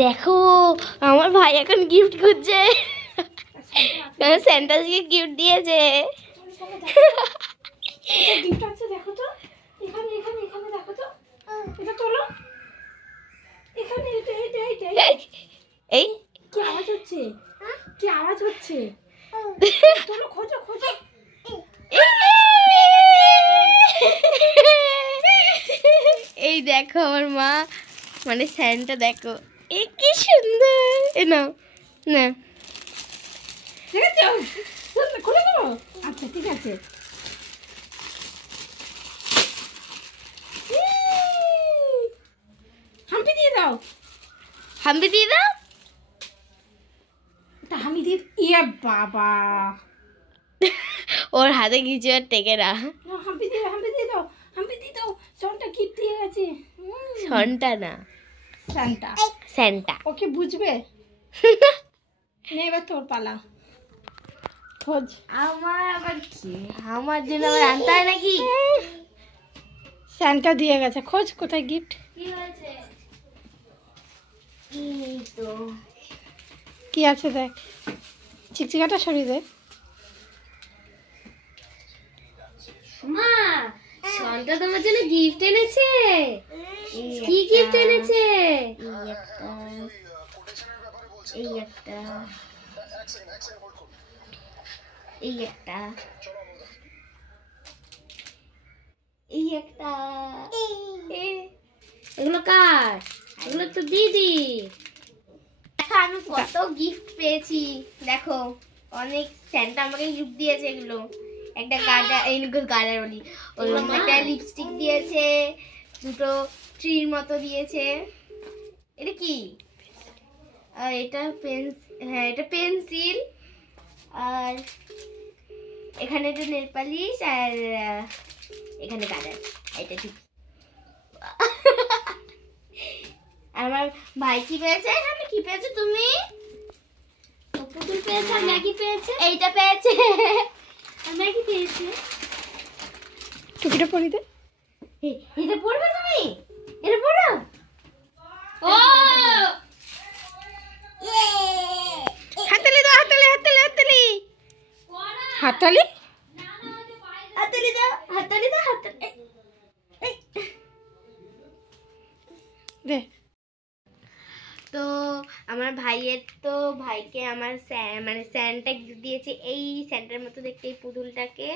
দেখো আমার ভাই এখন গিফট খুঁজছে, স্যান্টাসকে গিফট দিয়েছে। গিফট আছে দেখো তো, এখানে এখানে এখানে দেখো তো, এটা তোলো, এখানে এটা এটা এটা এই কি আওয়াজ হচ্ছে, কি আওয়াজ হচ্ছে, তোলো, খোঁজো খোঁজো। এই দেখো আমার মা, মানে স্যান্টা দেখো, এই কি সুন্দর। এ নাও না, ঠিক আছে, খুলে দেবো। আচ্ছা ঠিক আছে, হাম্পি দিয়ে দাও, হাম্পি দিয়ে দাও। তা হামি দিয়ে, ইয়ে বাবা, ওর হাতে কিছু আর টেকে না। হাম্পি দিয়ে দাও, হাম্পি দিয়ে দাও। সনটা গিফট দিয়ে গেছে, সনটা না, সান্টা, স্যান্টা। ওকে বুঝবে। নে এবার তোর পালা, খোঁজ। আমার আবার কি, আমার জন্য আবার আনতে হয় নাকি? সান্টা দিয়ে গেছে, খোঁজ কোথায় গিফট। কি হয়েছে? এই তো কি আছে দেখ, চিকচিকাটা সরিয়ে দে। মা, সনটা তোমার জন্য গিফট এনেছে। কি গিফট এনেছে? এই একটা, এই একটা, এই একটা, এগুলো কার? এগুলো তো দিদি। দেখো আমি কত গিফট পেয়েছি, দেখো অনেক স্যান্টা আমাকে গিফট দিয়েছে। এগুলো একটা গার্ডার, এইগুলো গার্ডার বলি, ওর মধ্যে একটা লিপস্টিক দিয়েছে, দুটো ট্রির মতো দিয়েছে। এটা কি? এটা হ্যাঁ এটা পেন্সিল, আর এখানে একটা নেল পালিশ, আর এখানে গার্ডার, এটা ঠিক। আমার ভাই কি পেয়েছে? আমি কি পেয়েছো তুমি? পুতুল পেয়েছে, আর ম্যাগি পেয়েছে, এইটা পেয়েছে, আর ম্যাগি পেয়েছে। টুপিটা পরিয়ে দে। এটা পড়বে তুমি? এটা পড়ো। ও হাততালি দাও, হাততালি হাততালি হাততালি হাততালি। হাততালি দাও, হাততালি দাও, হাততালি। দে। তো আমার ভাইয়ের, তো ভাইকে আমার মানে স্যান্টা গিফট দিয়েছে, এই স্যান্টার মতো দেখতে এই পুতুলটাকে।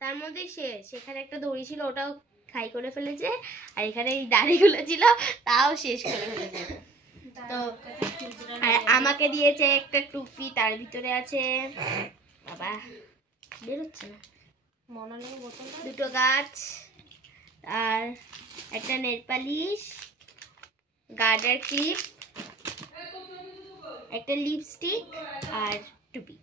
তার মধ্যে সেখানে একটা দড়ি ছিল, ওটাও খাই করে ফেলেছে, আর এখানে এই দাড়িগুলো ছিল, তাও শেষ করে ফেলেছে। তো আর আমাকে দিয়েছে একটা টুপি, তার ভিতরে আছে বাবা বেরোচ্ছে না, দুটো গাছ, আর একটা নেল পালিশ, গার্ডার ক্লিপ, একটা লিপস্টিক, আর টুপি।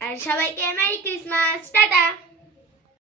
আর সবাইকে মেরি ক্রিসমাস, টাটা।